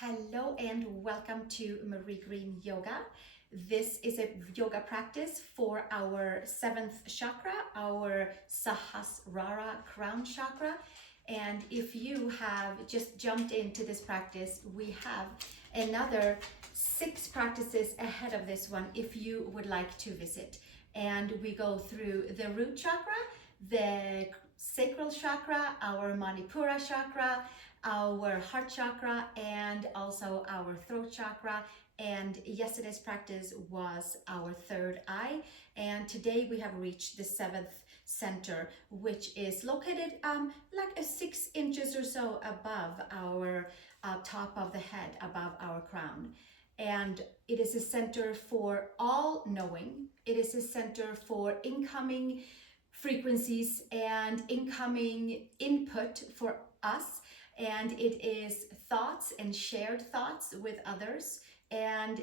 Hello and welcome to Marie Green Yoga. This is a yoga practice for our 7th chakra, our Sahasrara Crown Chakra. And if you have just jumped into this practice, we have another 6 practices ahead of this one if you would like to visit. And we go through the root chakra, the sacral chakra, our Manipura chakra, our heart chakra, and also our throat chakra. And yesterday's practice was our third eye, and today we have reached the 7th center, which is located like 6 inches or so above our top of the head, above our crown. And it is a center for all knowing. It is a center for incoming frequencies and incoming input for us. And it is thoughts and shared thoughts with others and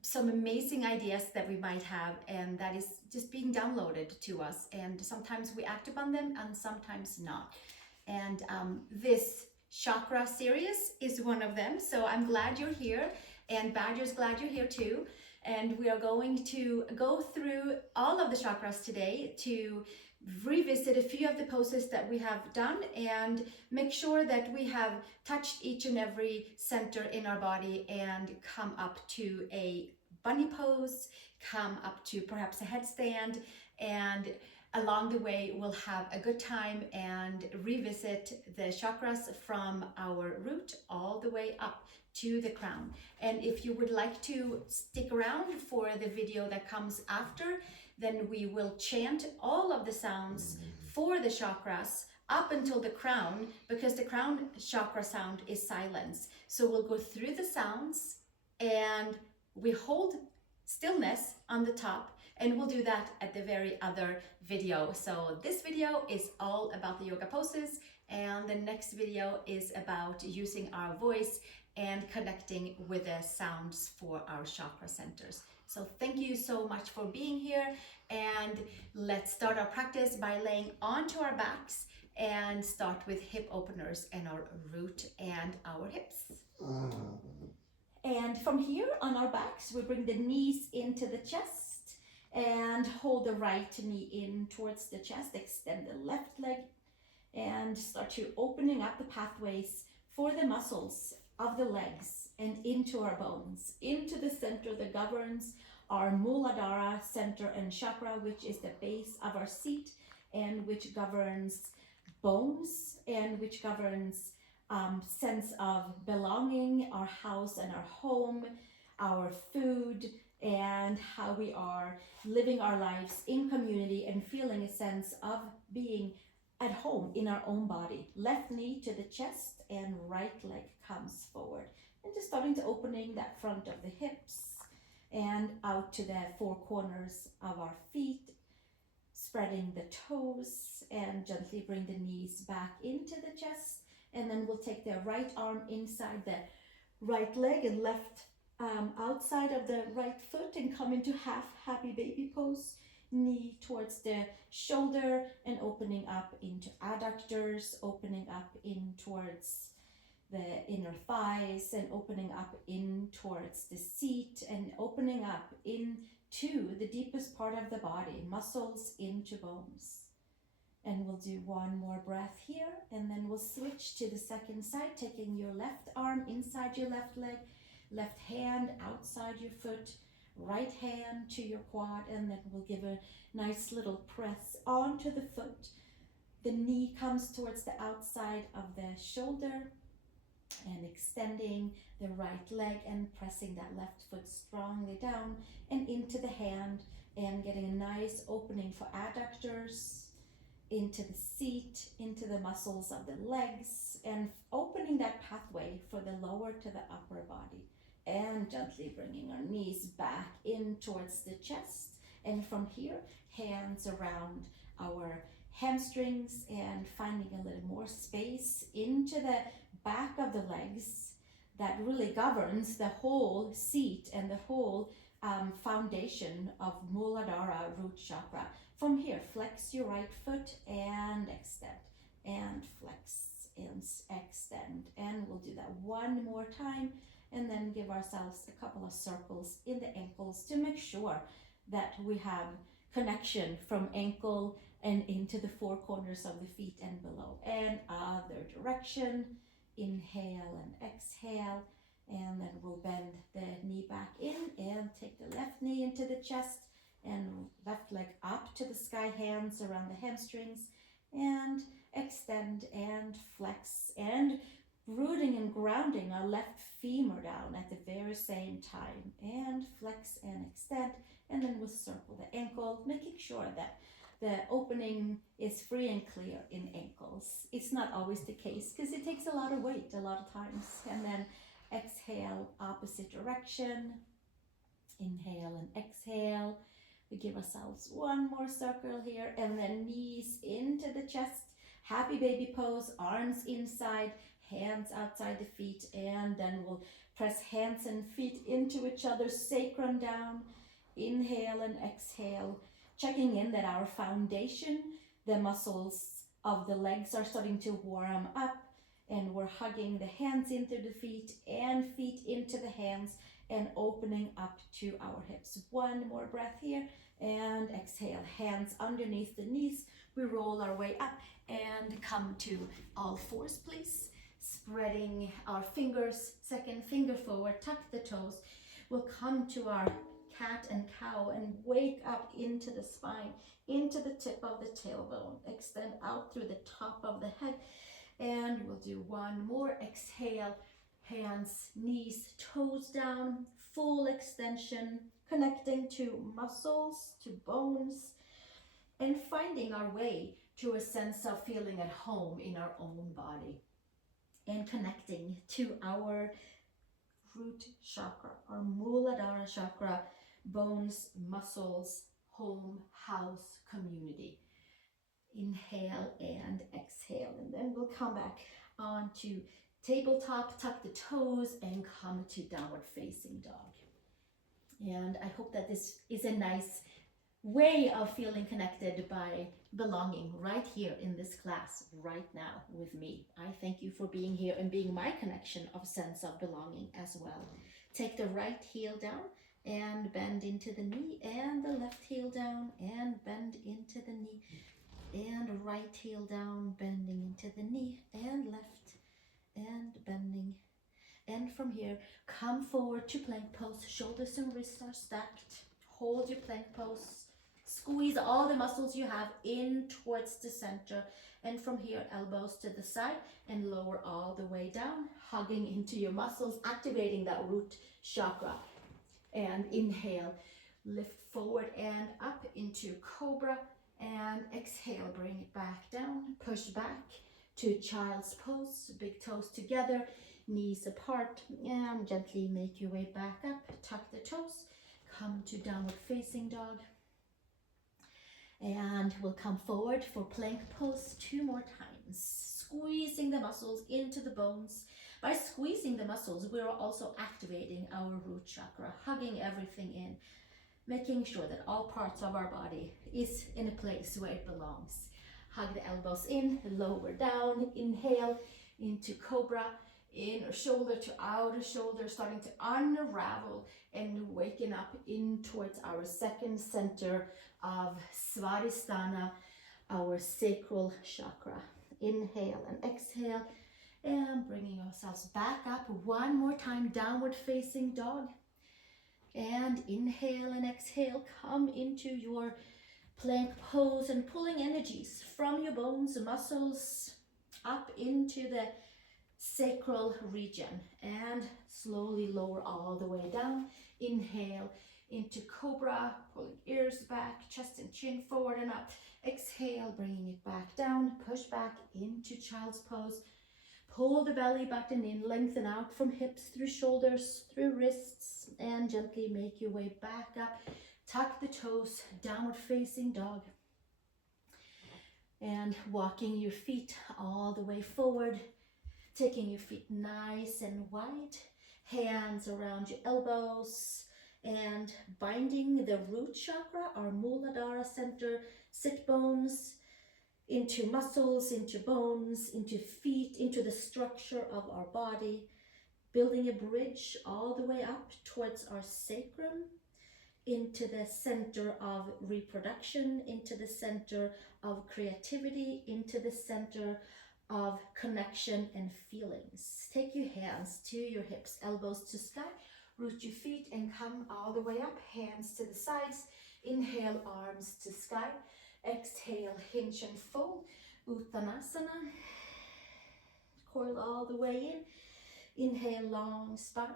some amazing ideas that we might have, and that is just being downloaded to us. And sometimes we act upon them and sometimes not. And this chakra series is one of them. So I'm glad you're here, and Badger's glad you're here too. And we are going to go through all of the chakras today to revisit a few of the poses that we have done and make sure that we have touched each and every center in our body and come up to a bunny pose, come up to perhaps a headstand, and along the way we'll have a good time and revisit the chakras from our root all the way up to the crown. And if you would like to stick around for the video that comes after, then we will chant all of the sounds for the chakras up until the crown, because the crown chakra sound is silence. So we'll go through the sounds and we hold stillness on the top, and we'll do that at the very other video. So this video is all about the yoga poses, and the next video is about using our voice and connecting with the sounds for our chakra centers. So thank you so much for being here, and let's start our practice by laying onto our backs and start with hip openers and our root and our hips. And from here on our backs, we bring the knees into the chest and hold the right knee in towards the chest, extend the left leg, and start to opening up the pathways for the muscles of the legs and into our bones, into the center that governs our Muladhara center and chakra, which is the base of our seat and which governs bones and which governs sense of belonging, our house and our home, our food, and how we are living our lives in community and feeling a sense of being at home in our own body. Left knee to the chest and right leg comes forward. And just starting to opening that front of the hips and out to the 4 corners of our feet, spreading the toes and gently bring the knees back into the chest. And then we'll take the right arm inside the right leg and left outside of the right foot and come into half happy baby pose. Knee towards the shoulder and opening up into adductors, opening up in towards the inner thighs and opening up in towards the seat and opening up into the deepest part of the body, muscles into bones. And we'll do one more breath here, and then we'll switch to the second side, taking your left arm inside your left leg, left hand outside your foot, right hand to your quad, and then we'll give a nice little press onto the foot. The knee comes towards the outside of the shoulder and extending the right leg and pressing that left foot strongly down and into the hand and getting a nice opening for adductors, into the seat, into the muscles of the legs, and opening that pathway for the lower to the upper body. And gently bringing our knees back in towards the chest. And from here, hands around our hamstrings and finding a little more space into the back of the legs that really governs the whole seat and the whole foundation of Muladhara root chakra. From here, flex your right foot and extend, and flex and extend, and we'll do that one more time, and then give ourselves a couple of circles in the ankles to make sure that we have connection from ankle and into the four corners of the feet and below. And other direction, inhale and exhale, and then we'll bend the knee back in and take the left knee into the chest and left leg up to the sky, hands around the hamstrings, and extend and flex, and rooting and grounding our left femur down at the very same time, and flex and extend, and then we'll circle the ankle, making sure that the opening is free and clear in ankles. It's not always the case because it takes a lot of weight a lot of times. And then exhale, opposite direction, inhale and exhale. We give ourselves one more circle here, and then knees into the chest, happy baby pose, arms inside, hands outside the feet, and then we'll press hands and feet into each other, sacrum down, inhale and exhale, checking in that our foundation, the muscles of the legs are starting to warm up, and we're hugging the hands into the feet and feet into the hands, and opening up to our hips. One more breath here, and exhale, hands underneath the knees. We roll our way up and come to all fours, please. Spreading our fingers, second finger forward, tuck the toes. We'll come to our cat and cow and wake up into the spine, into the tip of the tailbone. Extend out through the top of the head. And we'll do one more. Exhale, hands, knees, toes down, full extension, connecting to muscles, to bones, and finding our way to a sense of feeling at home in our own body, and connecting to our root chakra, our Muladhara chakra, bones, muscles, home, house, community. Inhale and exhale, and then we'll come back onto tabletop, tuck the toes, and come to downward facing dog. And I hope that this is a nice way of feeling connected by belonging right here in this class right now with me. I thank you for being here and being my connection of sense of belonging as well. Take the right heel down and bend into the knee, and the left heel down and bend into the knee, and right heel down, bending into the knee, and left and bending. And from here, come forward to plank pose. Shoulders and wrists are stacked. Hold your plank pose. Squeeze all the muscles you have in towards the center. And from here, elbows to the side and lower all the way down, hugging into your muscles, activating that root chakra. And inhale, lift forward and up into cobra. And exhale, bring it back down. Push back to child's pose. Big toes together, knees apart, and gently make your way back up. Tuck the toes. Come to downward facing dog. And we'll come forward for plank pose 2 more times. Squeezing the muscles into the bones. By squeezing the muscles, we're also activating our root chakra, hugging everything in, making sure that all parts of our body is in a place where it belongs. Hug the elbows in, lower down, inhale into cobra, inner shoulder to outer shoulder, starting to unravel and waking up in towards our second center of Svadhisthana, our sacral chakra. Inhale and exhale, and bringing ourselves back up one more time, downward facing dog. And inhale and exhale, come into your plank pose and pulling energies from your bones and muscles up into the sacral region, and slowly lower all the way down. Inhale into cobra, pulling ears back, chest and chin forward and up. Exhale, bringing it back down, push back into child's pose. Pull the belly button in, lengthen out from hips through shoulders, through wrists, and gently make your way back up. Tuck the toes, downward facing dog. And walking your feet all the way forward, taking your feet nice and wide, hands around your elbows, and binding the root chakra, our Muladhara center, sit bones, into muscles, into bones, into feet, into the structure of our body, building a bridge all the way up towards our sacrum, into the center of reproduction, into the center of creativity, into the center of connection and feelings. Take your hands to your hips, elbows to sky, root your feet and come all the way up, hands to the sides. Inhale, arms to sky. Exhale, hinge and fold. Uttanasana. Coil all the way in. Inhale, long spine.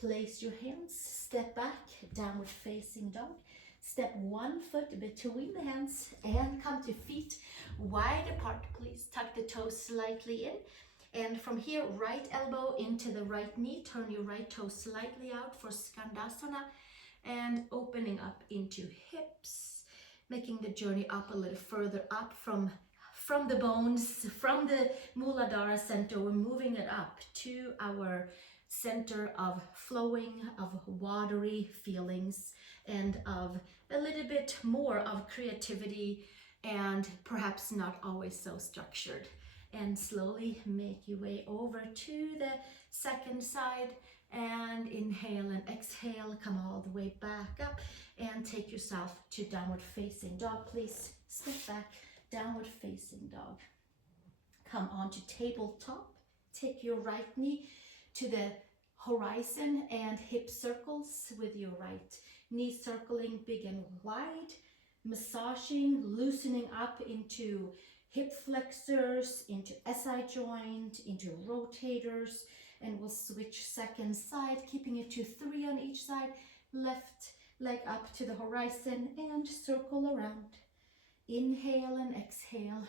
Place your hands, step back, downward facing dog. Step 1 foot between the hands and come to feet wide apart. Please tuck the toes slightly in. And from here, right elbow into the right knee. Turn your right toe slightly out for Skandasana. And opening up into hips. Making the journey up a little further up from the bones, from the Muladhara center. We're moving it up to our center of flowing, of watery feelings, and of a little bit more of creativity, and perhaps not always so structured. And slowly make your way over to the second side, and inhale and exhale, come all the way back up and take yourself to downward facing dog. Please step back, downward facing dog. Come onto tabletop, take your right knee to the horizon and hip circles with your right knee circling big and wide, massaging, loosening up into hip flexors, into SI joint, into rotators, and we'll switch second side, keeping it to 3 on each side. Left leg up to the horizon and circle around. Inhale and exhale.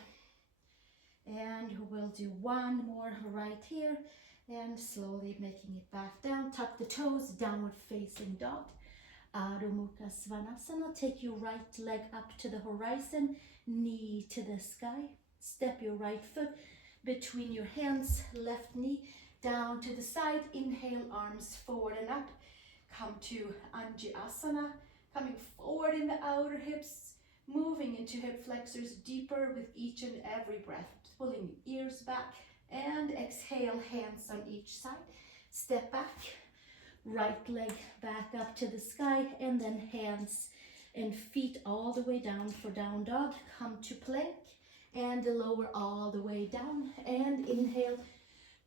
And we'll do one more right here, and slowly making it back down. Tuck the toes, downward facing dog. Adho Mukha Svanasana. Take your right leg up to the horizon, knee to the sky. Step your right foot between your hands, left knee down to the side. Inhale, arms forward and up. Come to Anjasana, coming forward in the outer hips, moving into hip flexors deeper with each and every breath. Pulling ears back, and exhale, hands on each side. Step back, right leg back up to the sky, and then hands and feet all the way down for down dog. Come to plank and lower all the way down, and inhale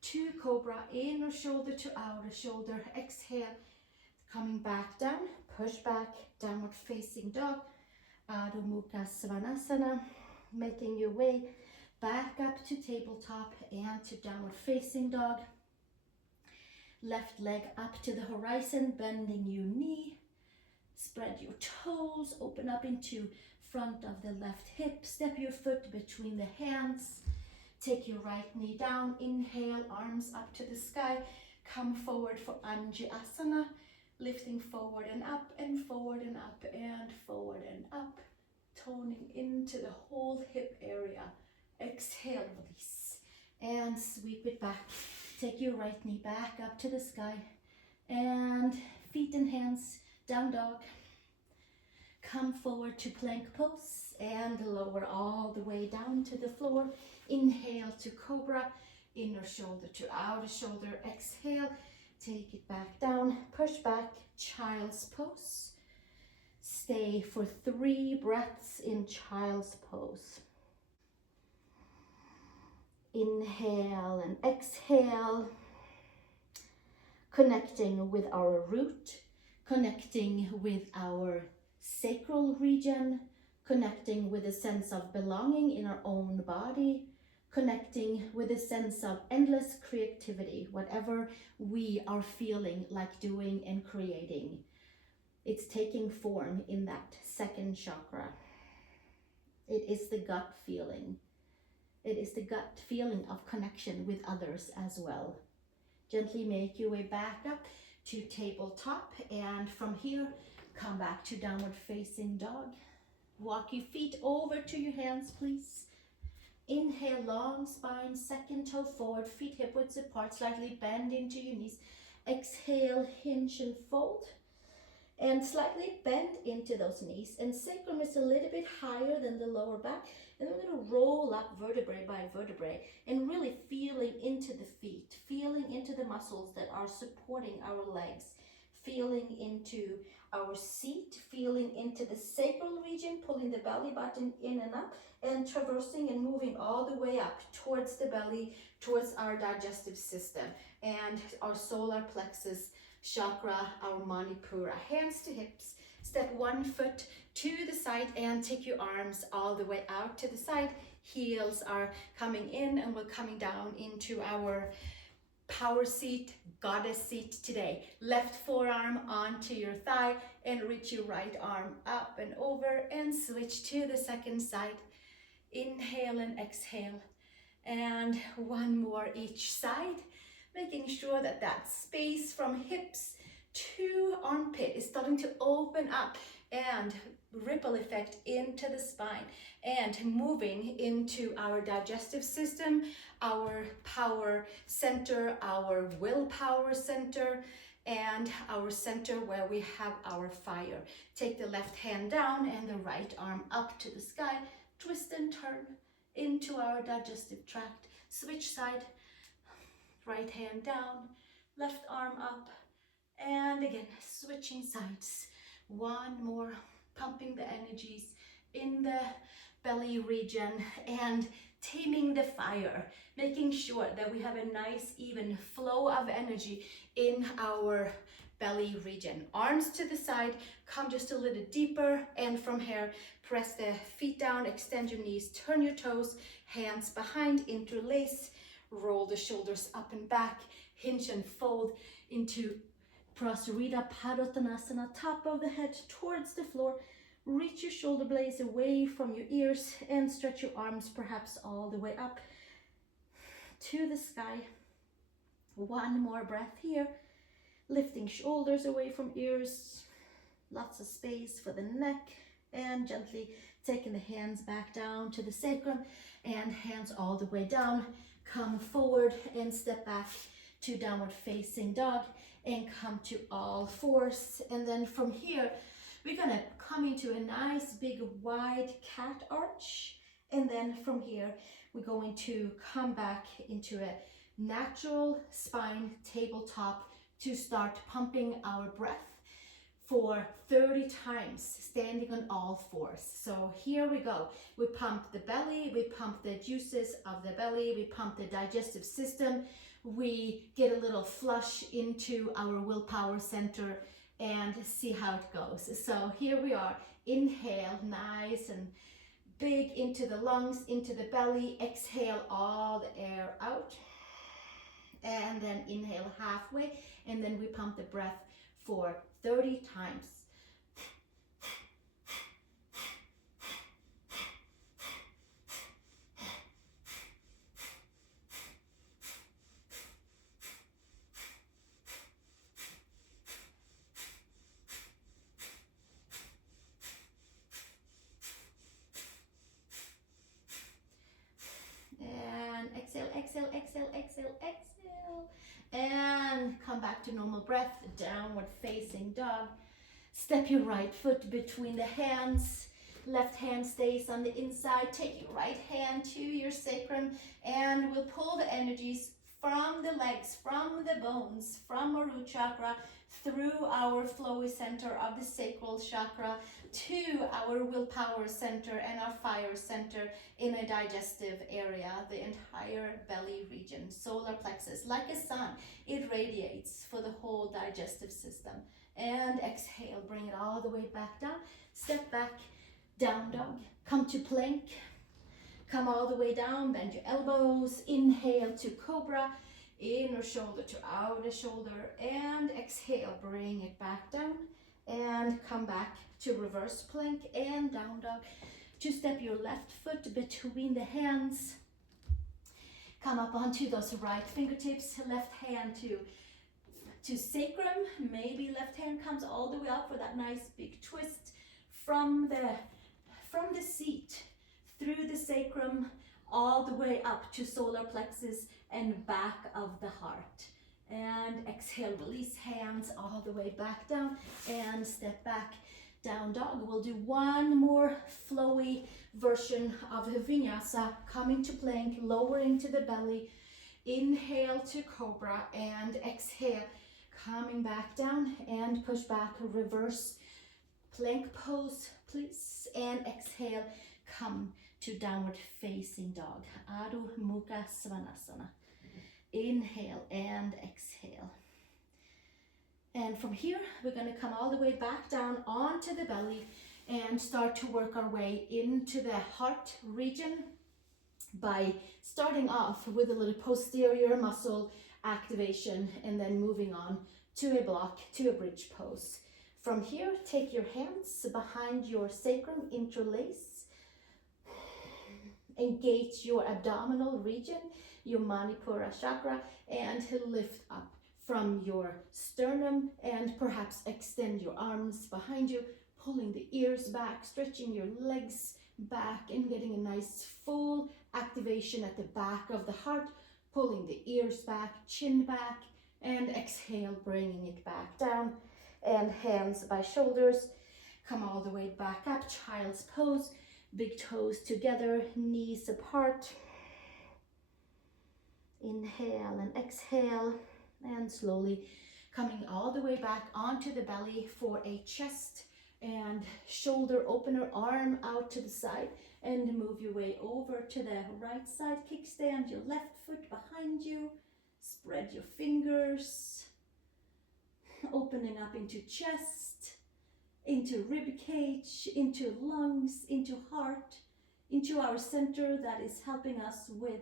to cobra, inner shoulder to outer shoulder. Exhale, coming back down, push back, downward facing dog. Adho Mukha Svanasana, making your way back up to tabletop and to downward facing dog. Left leg up to the horizon, bending your knee. Spread your toes, open up into front of the left hip. Step your foot between the hands. Take your right knee down. Inhale, arms up to the sky. Come forward for Anjasana. Lifting forward and up and forward and up and forward and up. Toning into the whole hip area. Exhale, release. And sweep it back. Take your right knee back up to the sky. And feet and hands, down dog. Come forward to plank pose and lower all the way down to the floor. Inhale to cobra, inner shoulder to outer shoulder. Exhale, take it back down, push back, child's pose. Stay for 3 breaths in child's pose. Inhale and exhale, connecting with our root, connecting with our sacral region, connecting with a sense of belonging in our own body, connecting with a sense of endless creativity, whatever we are feeling like doing and creating. It's taking form in that second chakra. It is the gut feeling. It is the gut feeling of connection with others as well. Gently make your way back up to tabletop, and from here, come back to downward facing dog. Walk your feet over to your hands, please. Inhale, long spine, second toe forward, feet hip width apart, slightly bend into your knees. Exhale, hinge and fold. and slightly bend into those knees, and sacrum is a little bit higher than the lower back, and we're going to roll up vertebrae by vertebrae and really feeling into the feet, feeling into the muscles that are supporting our legs, feeling into our seat, feeling into the sacral region, pulling the belly button in and up, and traversing and moving all the way up towards the belly, towards our digestive system and our solar plexus chakra, our manipura. Hands to hips. Step one foot to the side and take your arms all the way out to the side. Heels are coming in and we're coming down into our power seat, goddess seat today. Left forearm onto your thigh and reach your right arm up and over and switch to the second side. Inhale and exhale. And one more each side, making sure that that space from hips to armpit is starting to open up and ripple effect into the spine and moving into our digestive system, our power center, our willpower center, and our center where we have our fire. Take the left hand down and the right arm up to the sky. Twist and turn into our digestive tract. Switch side. Right hand down, left arm up, and again, switching sides. One more, pumping the energies in the belly region and taming the fire, making sure that we have a nice even flow of energy in our belly region. Arms to the side, come just a little deeper, and from here, press the feet down, extend your knees, turn your toes, hands behind, interlace, roll the shoulders up and back, hinge and fold into Prasarita Padottanasana, top of the head towards the floor. Reach your shoulder blades away from your ears and stretch your arms perhaps all the way up to the sky. One more breath here, lifting shoulders away from ears, lots of space for the neck, and gently taking the hands back down to the sacrum and hands all the way down. Come forward and step back to downward facing dog and come to all fours. And then from here, we're gonna come into a nice big wide cat arch. And then from here, we're going to come back into a natural spine tabletop to start pumping our breath for 30 times, standing on all fours. So here we go. We pump the belly, we pump the juices of the belly, we pump the digestive system, we get a little flush into our willpower center and see how it goes. So here we are. Inhale, nice and big into the lungs, into the belly. Exhale all the air out. And then inhale halfway, and then we pump the breath for 30 times. And exhale, exhale, exhale, exhale, exhale. And come back to normal breath, downward facing dog. Step your right foot between the hands. Left hand stays on the inside. Take your right hand to your sacrum and we'll pull the energies from the legs, from the bones, from our root chakra, through our flowy center of the sacral chakra to our willpower center and our fire center in a digestive area, the entire belly region, solar plexus. Like a sun, it radiates for the whole digestive system. And exhale, bring it all the way back down. Step back, down dog. Come to plank. Come all the way down, bend your elbows. Inhale to cobra. Inner shoulder to outer shoulder. And exhale, bring it back down. And come back to reverse plank and down dog. To step your left foot between the hands. Come up onto those right fingertips. Left hand to sacrum. Maybe left hand comes all the way up for that nice big twist from the seat through the sacrum all the way up to solar plexus and back of the heart. And exhale, release hands all the way back down and step back, down dog. We'll do one more flowy version of vinyasa, coming to plank, lowering to the belly. Inhale to cobra and exhale, coming back down and push back, reverse plank pose, please. And exhale, come to downward facing dog, Adho Mukha Svanasana. Inhale and exhale. And from here, we're going to come all the way back down onto the belly and start to work our way into the heart region by starting off with a little posterior muscle activation and then moving on to a block, to a bridge pose. From here, take your hands behind your sacrum, interlace, engage your abdominal region, your Manipura chakra, and lift up from your sternum and perhaps extend your arms behind you, pulling the ears back, stretching your legs back and getting a nice full activation at the back of the heart, pulling the ears back, chin back, and exhale, bringing it back down, and hands by shoulders, come all the way back up, child's pose, big toes together, knees apart. Inhale and exhale, and slowly coming all the way back onto the belly for a chest and shoulder opener, arm out to the side, and move your way over to the right side. Kickstand your left foot behind you, spread your fingers, opening up into chest, into rib cage, into lungs, into heart, into our center that is helping us with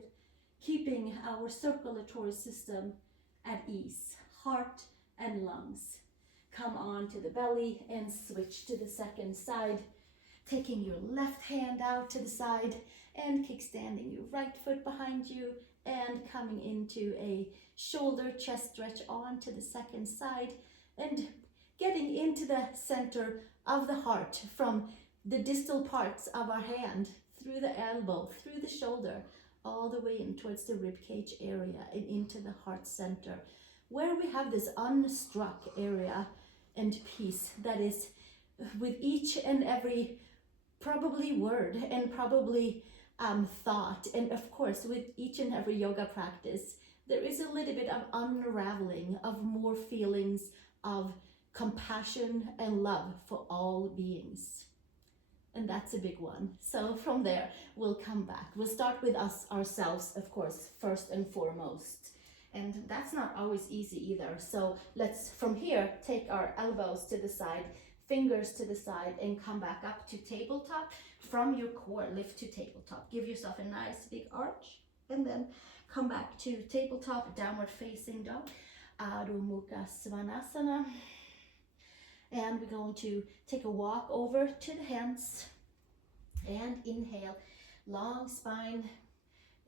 keeping our circulatory system at ease, heart and lungs. Come on to the belly and switch to the second side, taking your left hand out to the side and kickstanding your right foot behind you and coming into a shoulder chest stretch on to the second side and getting into the center of the heart from the distal parts of our hand, through the elbow, through the shoulder, all the way in towards the rib cage area and into the heart center, where we have this unstruck area and piece that is with each and every probably word and probably thought, and of course with each and every yoga practice there is a little bit of unraveling of more feelings of compassion and love for all beings. And that's a big one. So from there, we'll come back. We'll start with us, ourselves, of course, first and foremost. And that's not always easy either. So let's, from here, take our elbows to the side, fingers to the side, and come back up to tabletop. From your core, lift to tabletop. Give yourself a nice big arch. And then come back to tabletop, downward facing dog. Adho Mukha Svanasana. And we're going to take a walk over to the hands and inhale, long spine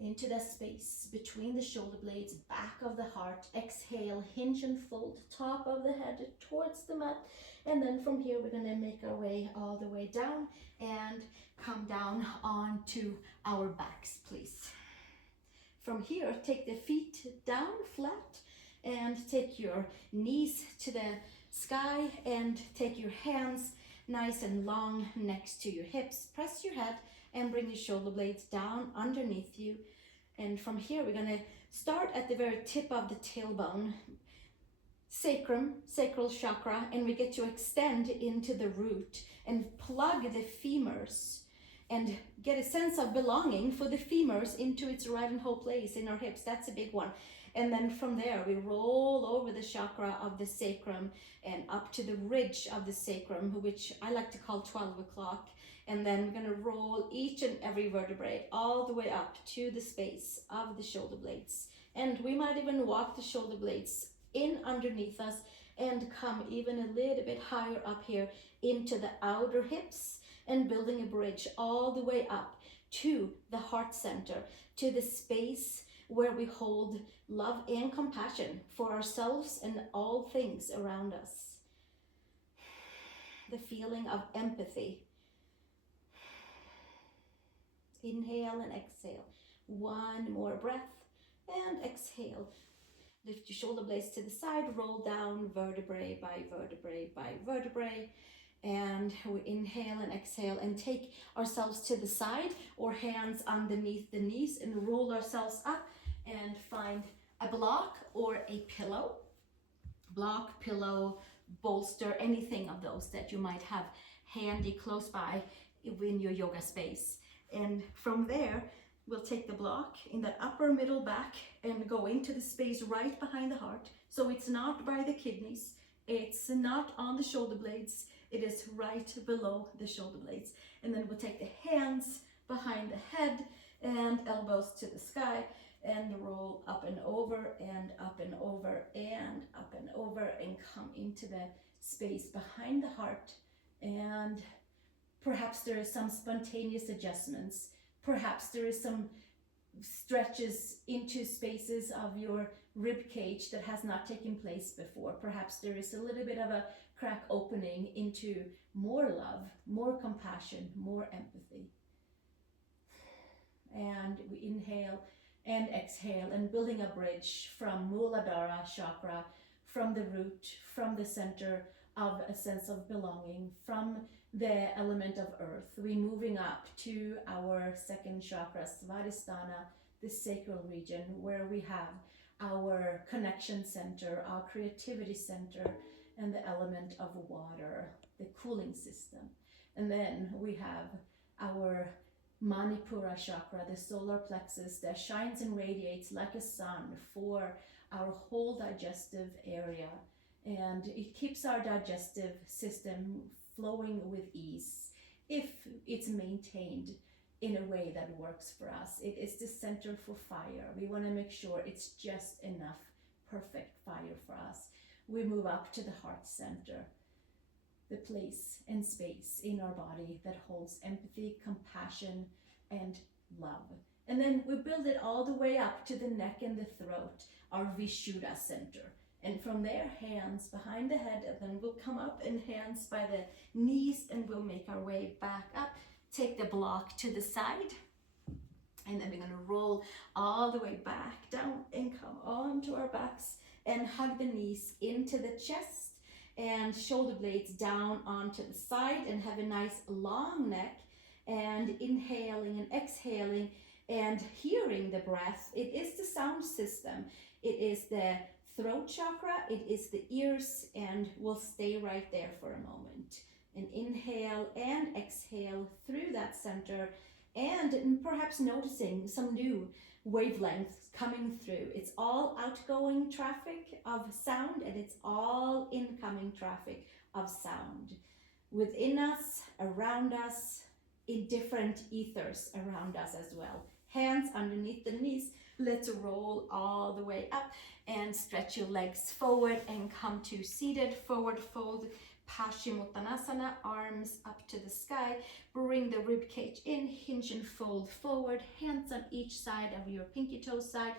into the space between the shoulder blades, back of the heart. Exhale, hinge and fold, top of the head towards the mat. And then from here, we're gonna make our way all the way down and come down onto our backs, please. From here, take the feet down flat and take your knees to the sky and take your hands nice and long next to your hips. Press your head and bring your shoulder blades down underneath you. And from here, we're gonna start at the very tip of the tailbone, sacrum, sacral chakra, and we get to extend into the root and plug the femurs and get a sense of belonging for the femurs into its right and whole place in our hips. That's a big one. And then from there, we roll over the chakra of the sacrum and up to the ridge of the sacrum, which I like to call 12 o'clock. And then we're gonna roll each and every vertebrae all the way up to the space of the shoulder blades. And we might even walk the shoulder blades in underneath us and come even a little bit higher up here into the outer hips and building a bridge all the way up to the heart center, to the space where we hold love and compassion for ourselves and all things around us. The feeling of empathy. Inhale and exhale. One more breath and exhale. Lift your shoulder blades to the side, roll down vertebrae by vertebrae by vertebrae. And we inhale and exhale and take ourselves to the side or hands underneath the knees and roll ourselves up and find a block or a pillow. Block, pillow, bolster, anything of those that you might have handy close by in your yoga space. And from there, we'll take the block in the upper middle back and go into the space right behind the heart. So it's not by the kidneys, it's not on the shoulder blades, it is right below the shoulder blades. And then we'll take the hands behind the head and elbows to the sky and roll up and over and up and over and up and over and come into the space behind the heart. And perhaps there is some spontaneous adjustments. Perhaps there is some stretches into spaces of your rib cage that has not taken place before. Perhaps there is a little bit of a crack opening into more love, more compassion, more empathy. And we inhale and exhale and building a bridge from Muladhara chakra, from the root, from the center of a sense of belonging, from the element of earth. We're moving up to our second chakra, Svadhisthana, the sacral region, where we have our connection center, our creativity center, and the element of water, the cooling system. And then we have our Manipura chakra, the solar plexus that shines and radiates like a sun for our whole digestive area. And it keeps our digestive system flowing with ease if it's maintained in a way that works for us. It is the center for fire. We want to make sure it's just enough perfect fire for us. We move up to the heart center, the place and space in our body that holds empathy, compassion, and love. And then we build it all the way up to the neck and the throat, our Vishuddha center. And from there, hands behind the head, and then we'll come up and hands by the knees, and we'll make our way back up. Take the block to the side, and then we're going to roll all the way back down and come onto our backs and hug the knees into the chest and shoulder blades down onto the side, and have a nice long neck. And inhaling and exhaling and hearing the breath. It is the sound system. It is the throat chakra, it is the ears, and we'll stay right there for a moment. And inhale and exhale through that center, and perhaps noticing some new wavelengths coming through. It's all outgoing traffic of sound, and it's all incoming traffic of sound. Within us, around us, in different ethers around us as well. Hands underneath the knees. Let's roll all the way up and stretch your legs forward and come to seated forward fold. Paschimottanasana, arms up to the sky. Bring the rib cage in, hinge and fold forward. Hands on each side of your pinky toe side.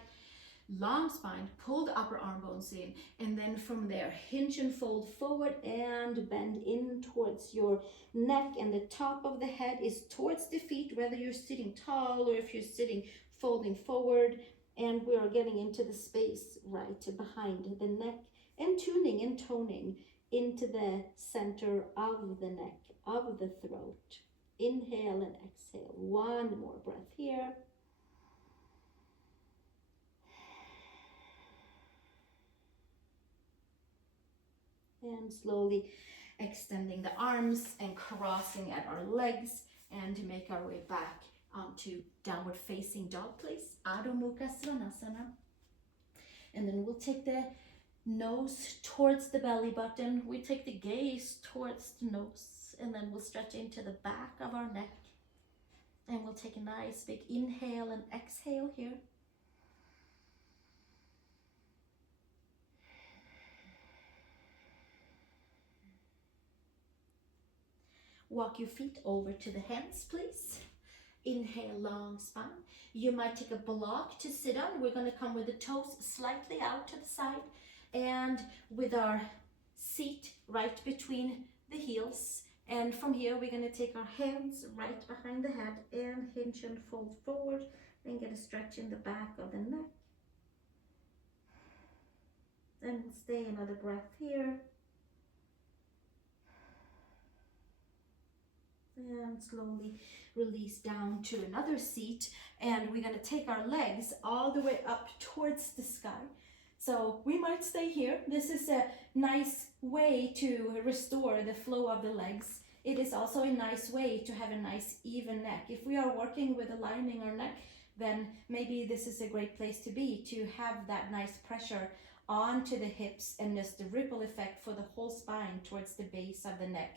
Long spine, pull the upper arm bones in, and then from there, hinge and fold forward and bend in towards your neck, and the top of the head is towards the feet, whether you're sitting tall or if you're sitting folding forward. And we are getting into the space right behind the neck and tuning and toning into the center of the neck, of the throat. Inhale and exhale. One more breath here. And slowly extending the arms and crossing at our legs, and make our way back onto downward facing dog, please. Adho Mukha Svanasana. And then we'll take the nose towards the belly button. We take the gaze towards the nose, and then we'll stretch into the back of our neck. And we'll take a nice big inhale and exhale here. Walk your feet over to the hands, please. Inhale, long spine. You might take a block to sit on. We're going to come with the toes slightly out to the side, and with our seat right between the heels. And from here, we're going to take our hands right behind the head and hinge and fold forward, and get a stretch in the back of the neck. And we'll stay another breath here. And slowly release down to another seat. And we're going to take our legs all the way up towards the sky. So we might stay here. This is a nice way to restore the flow of the legs. It is also a nice way to have a nice even neck. If we are working with aligning our neck, then maybe this is a great place to be, to have that nice pressure onto the hips and just the ripple effect for the whole spine towards the base of the neck.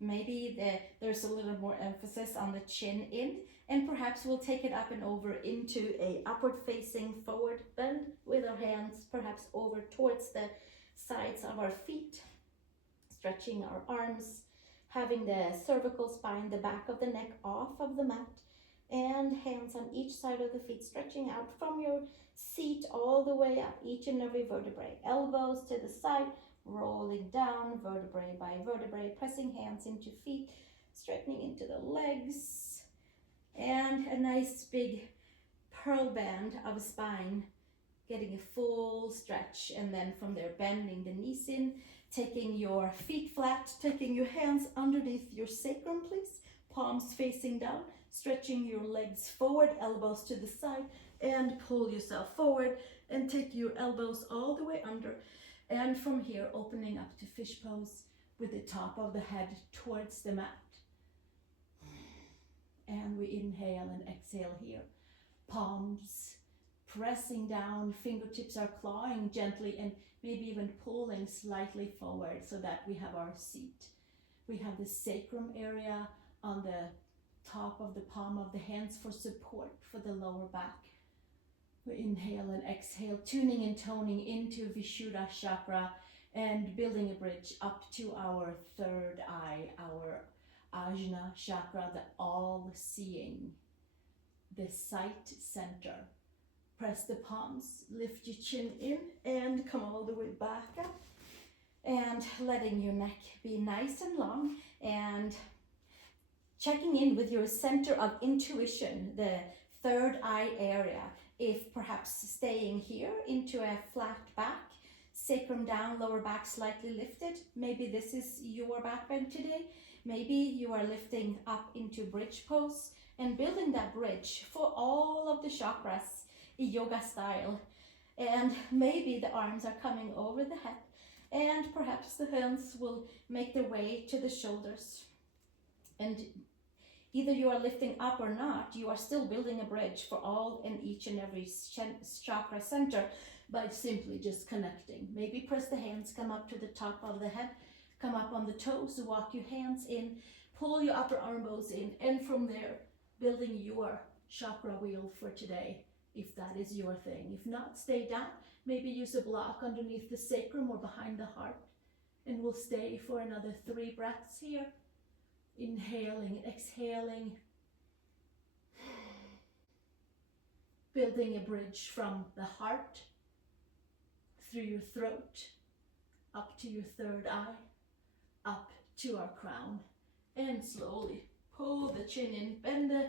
Maybe there's a little more emphasis on the chin in, and perhaps we'll take it up and over into a upward facing forward bend with our hands perhaps over towards the sides of our feet, stretching our arms, having the cervical spine, the back of the neck off of the mat, and hands on each side of the feet, stretching out from your seat all the way up, each and every vertebrae, elbows to the side, rolling down vertebrae by vertebrae, pressing hands into feet, straightening into the legs, and a nice big pearl band of a spine, getting a full stretch, and then from there bending the knees in, taking your feet flat, taking your hands underneath your sacrum, please, palms facing down, stretching your legs forward, elbows to the side, and pull yourself forward and take your elbows all the way under. And from here, opening up to fish pose with the top of the head towards the mat. And we inhale and exhale here. Palms pressing down, fingertips are clawing gently and maybe even pulling slightly forward so that we have our seat. We have the sacrum area on the top of the palm of the hands for support for the lower back. We inhale and exhale, tuning and toning into Vishuddha chakra and building a bridge up to our third eye, our Ajna Chakra, the all-seeing, the sight center. Press the palms, lift your chin in and come all the way back up. And letting your neck be nice and long and checking in with your center of intuition, the third eye area. If perhaps staying here into a flat back, sacrum down, lower back slightly lifted. Maybe this is your back bend today. Maybe you are lifting up into bridge pose and building that bridge for all of the chakras, yoga style. And maybe the arms are coming over the head and perhaps the hands will make their way to the shoulders. And either you are lifting up or not, you are still building a bridge for all and each and every chakra center by simply just connecting. Maybe press the hands, come up to the top of the head, come up on the toes, walk your hands in, pull your upper arm bows in, and from there, building your chakra wheel for today, if that is your thing. If not, stay down. Maybe use a block underneath the sacrum or behind the heart, and we'll stay for another 3 breaths here. Inhaling, exhaling, building a bridge from the heart, through your throat, up to your third eye, up to our crown, and slowly pull the chin in, bend the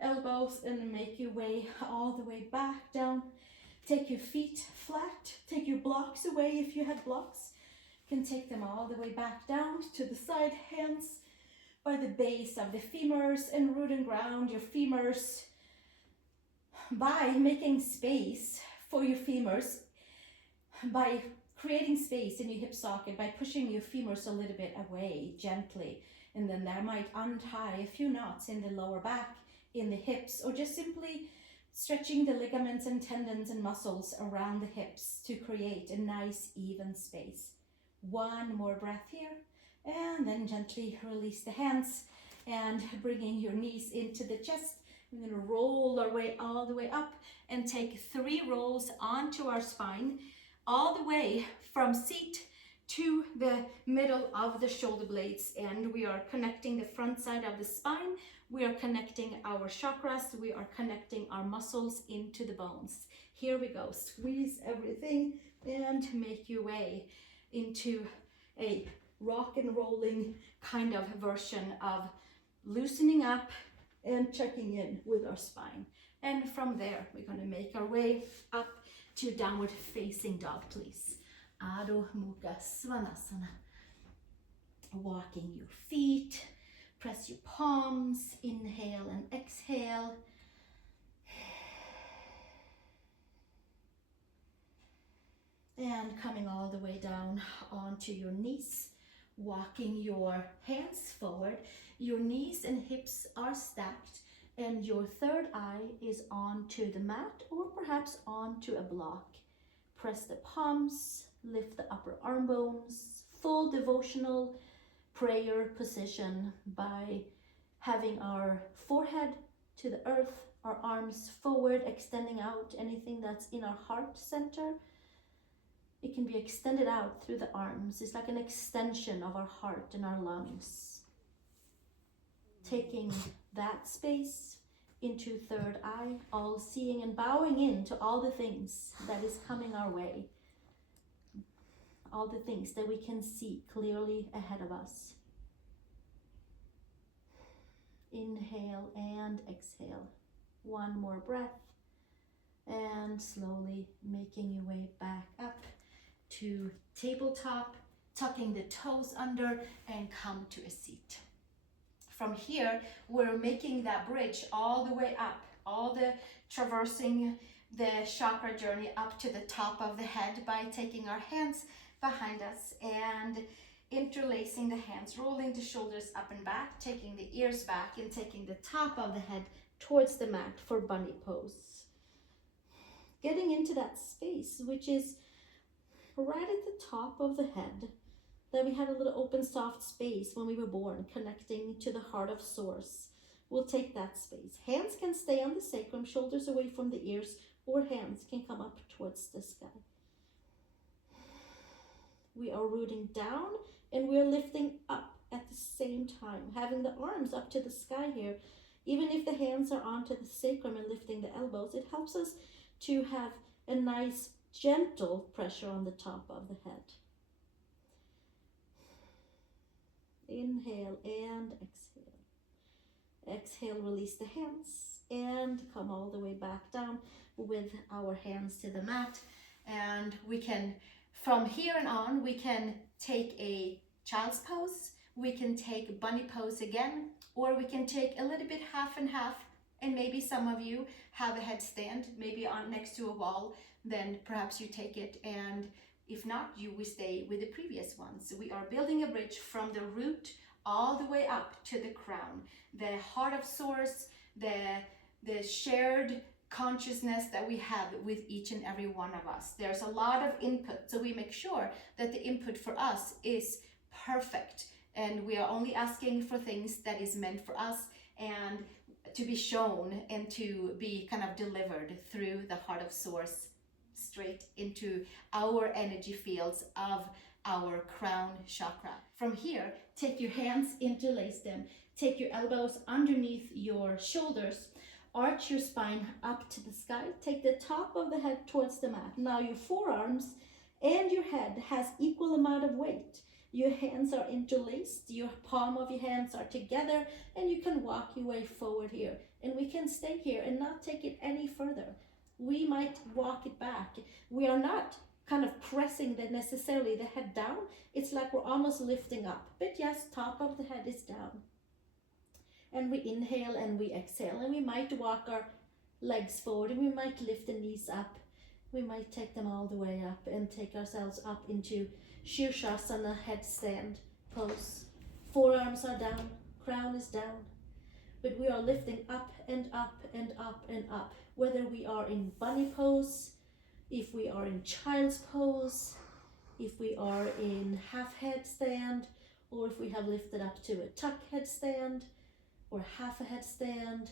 elbows and make your way all the way back down. Take your feet flat, take your blocks away if you have blocks, you can take them all the way back down to the side, hands by the base of the femurs and root and ground your femurs by making space for your femurs, by creating space in your hip socket, by pushing your femurs a little bit away gently, and then that might untie a few knots in the lower back, in the hips, or just simply stretching the ligaments and tendons and muscles around the hips to create a nice even space. 1 more breath here. And then gently release the hands and bringing your knees into the chest. We're going to roll our way all the way up and take 3 rolls onto our spine, all the way from seat to the middle of the shoulder blades. And we are connecting the front side of the spine. We are connecting our chakras. We are connecting our muscles into the bones. Here we go. Squeeze everything and make your way into a rock and rolling kind of version of loosening up and checking in with our spine. And from there, we're going to make our way up to downward facing dog, please. Adho Mukha Svanasana. Walking your feet, press your palms, inhale and exhale. And coming all the way down onto your knees, walking your hands forward. Your knees and hips are stacked and your third eye is onto the mat or perhaps onto a block. Press the palms, lift the upper arm bones, full devotional prayer position by having our forehead to the earth, our arms forward, extending out anything that's in our heart center. It can be extended out through the arms. It's like an extension of our heart and our lungs. Taking that space into third eye, all seeing and bowing into all the things that is coming our way. All the things that we can see clearly ahead of us. Inhale and exhale. One more breath. And slowly making your way back up to tabletop, tucking the toes under and come to a seat. From here, we're making that bridge all the way up, traversing the chakra journey up to the top of the head by taking our hands behind us and interlacing the hands, rolling the shoulders up and back, taking the ears back and taking the top of the head towards the mat for bunny pose. Getting into that space, which is right at the top of the head, that we had a little open soft space when we were born, connecting to the heart of source. We'll take that space. Hands can stay on the sacrum, shoulders away from the ears, or hands can come up towards the sky. We are rooting down and we are lifting up at the same time, having the arms up to the sky here. Even if the hands are onto the sacrum and lifting the elbows, it helps us to have a nice gentle pressure on the top of the head. Inhale and exhale. Exhale, release the hands and come all the way back down with our hands to the mat. And we can, from here and on, we can take a child's pose, we can take bunny pose again, or we can take a little bit half and half. And maybe some of you have a headstand, maybe on next to a wall, then perhaps you take it, and if not, we stay with the previous one. So we are building a bridge from the root all the way up to the crown, the heart of source, the shared consciousness that we have with each and every one of us. There's a lot of input, so we make sure that the input for us is perfect, and we are only asking for things that is meant for us and to be shown and to be kind of delivered through the heart of source straight into our energy fields of our crown chakra. From here, take your hands, interlace them, take your elbows underneath your shoulders, arch your spine up to the sky, take the top of the head towards the mat. Now your forearms and your head has equal amount of weight. Your hands are interlaced, your palm of your hands are together, and you can walk your way forward here. And we can stay here and not take it any further. We might walk it back. We are not kind of pressing necessarily the head down. It's like we're almost lifting up. But yes, top of the head is down. And we inhale and we exhale. And we might walk our legs forward and we might lift the knees up. We might take them all the way up and take ourselves up into Shirshasana headstand pose. Forearms are down, crown is down. But we are lifting up and up and up and up. Whether we are in bunny pose, if we are in child's pose, if we are in half headstand, or if we have lifted up to a tuck headstand, or half a headstand,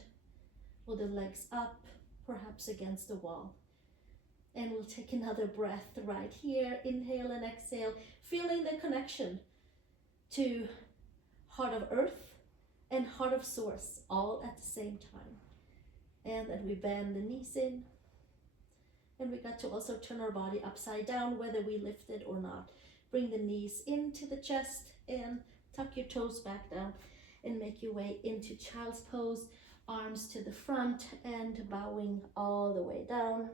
or the legs up, perhaps against the wall. And we'll take another breath right here. Inhale and exhale, feeling the connection to heart of earth and heart of source all at the same time. And then we bend the knees in. And we got to also turn our body upside down, whether we lift it or not. Bring the knees into the chest and tuck your toes back down and make your way into child's pose. Arms to the front and bowing all the way down.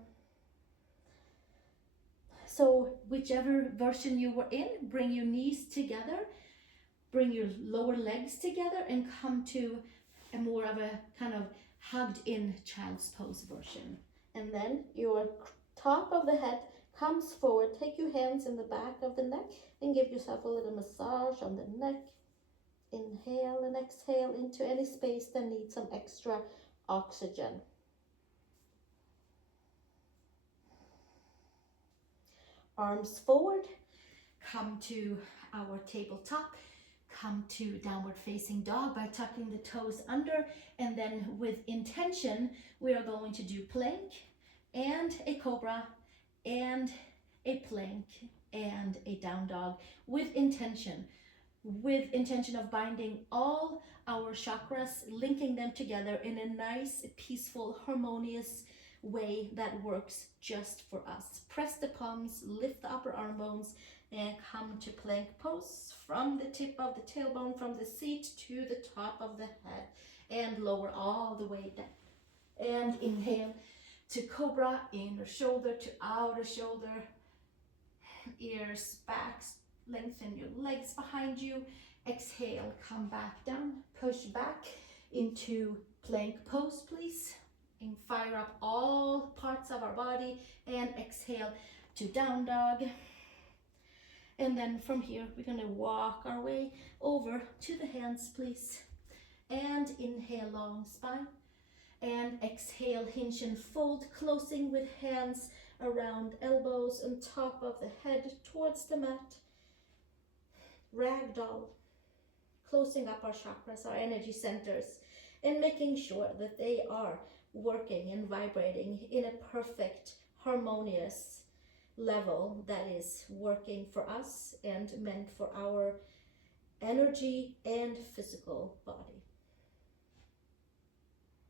So whichever version you were in, bring your knees together, bring your lower legs together, and come to a more of a kind of hugged in child's pose version. And then your top of the head comes forward. Take your hands in the back of the neck and give yourself a little massage on the neck. Inhale and exhale into any space that needs some extra oxygen. Arms forward, come to our tabletop, come to downward facing dog by tucking the toes under, and then with intention, we are going to do plank and a cobra and a plank and a down dog with intention of binding all our chakras, linking them together in a nice, peaceful, harmonious way that works just for us. Press the palms, lift the upper arm bones, and come to plank pose from the tip of the tailbone, from the seat to the top of the head, and lower all the way down. And inhale to cobra, inner shoulder to outer shoulder, ears back, lengthen your legs behind you. Exhale, come back down, push back into plank pose, please. And fire up all parts of our body, and exhale to down dog. And then from here, we're gonna walk our way over to the hands, please. And inhale, long spine. And exhale, hinge and fold, closing with hands around elbows and top of the head towards the mat. Ragdoll, closing up our chakras, our energy centers, and making sure that they are working and vibrating in a perfect, harmonious level that is working for us and meant for our energy and physical body.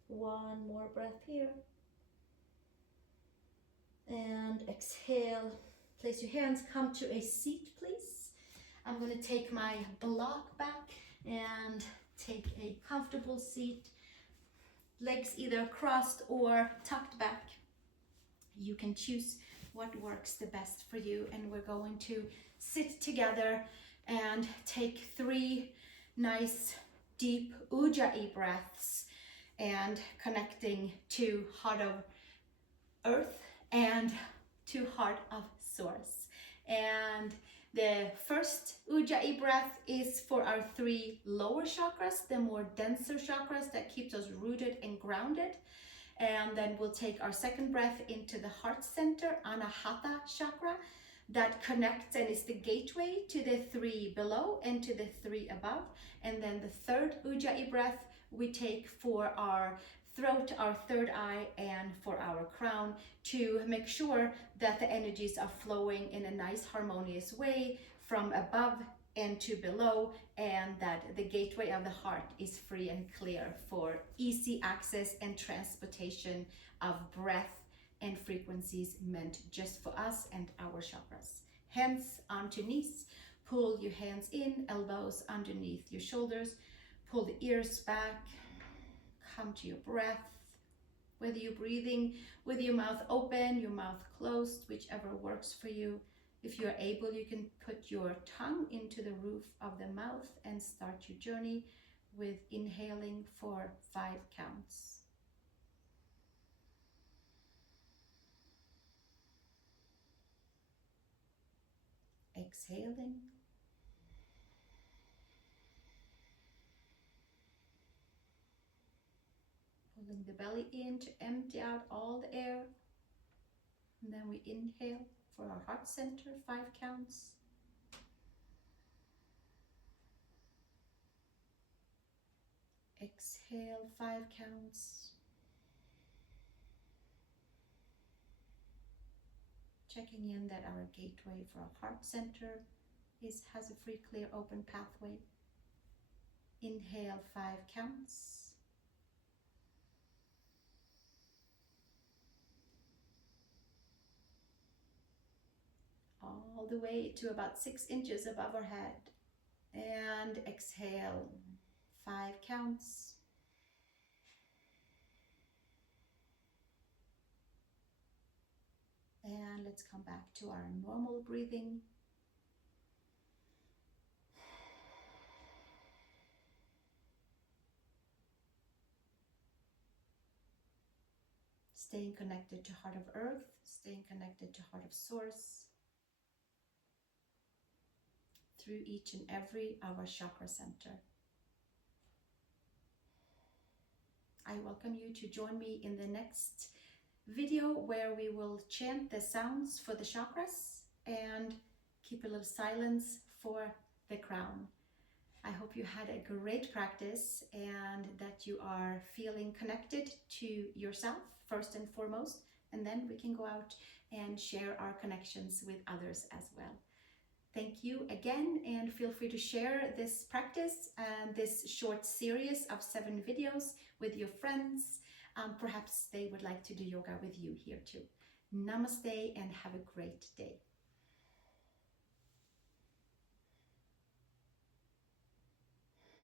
One more breath here. And exhale, place your hands, come to a seat, please. I'm going to take my block back and take a comfortable seat, legs either crossed or tucked back. You can choose what works the best for you, and we're going to sit together and take 3 nice deep Ujjayi breaths and connecting to heart of earth and to heart of source. And the first Ujjayi breath is for our 3 lower chakras, the more denser chakras that keeps us rooted and grounded. And then we'll take our second breath into the heart center, Anahata chakra, that connects and is the gateway to the 3 below and to the 3 above. And then the third Ujjayi breath we take for our throat, our third eye, and for our crown, to make sure that the energies are flowing in a nice harmonious way from above and to below, and that the gateway of the heart is free and clear for easy access and transportation of breath and frequencies meant just for us and our chakras. Hands onto knees, pull your hands in, elbows underneath your shoulders, pull the ears back, come to your breath, whether you're breathing with your mouth open, your mouth closed, whichever works for you. If you're able, you can put your tongue into the roof of the mouth and start your journey with inhaling for 5 counts. Exhaling. Pulling the belly in to empty out all the air. And then we inhale for our heart center, 5 counts. Exhale, 5 counts. Checking in that our gateway for our heart center has a free, clear, open pathway. Inhale, 5 counts. All the way to about 6 inches above our head. And exhale, 5 counts. And let's come back to our normal breathing. Staying connected to Heart of Earth, staying connected to Heart of Source, through each and every of our chakra center. I welcome you to join me in the next video where we will chant the sounds for the chakras and keep a little silence for the crown. I hope you had a great practice and that you are feeling connected to yourself first and foremost, and then we can go out and share our connections with others as well. Thank you again, and feel free to share this practice and this short series of 7 videos with your friends. Perhaps they would like to do yoga with you here too. Namaste and have a great day.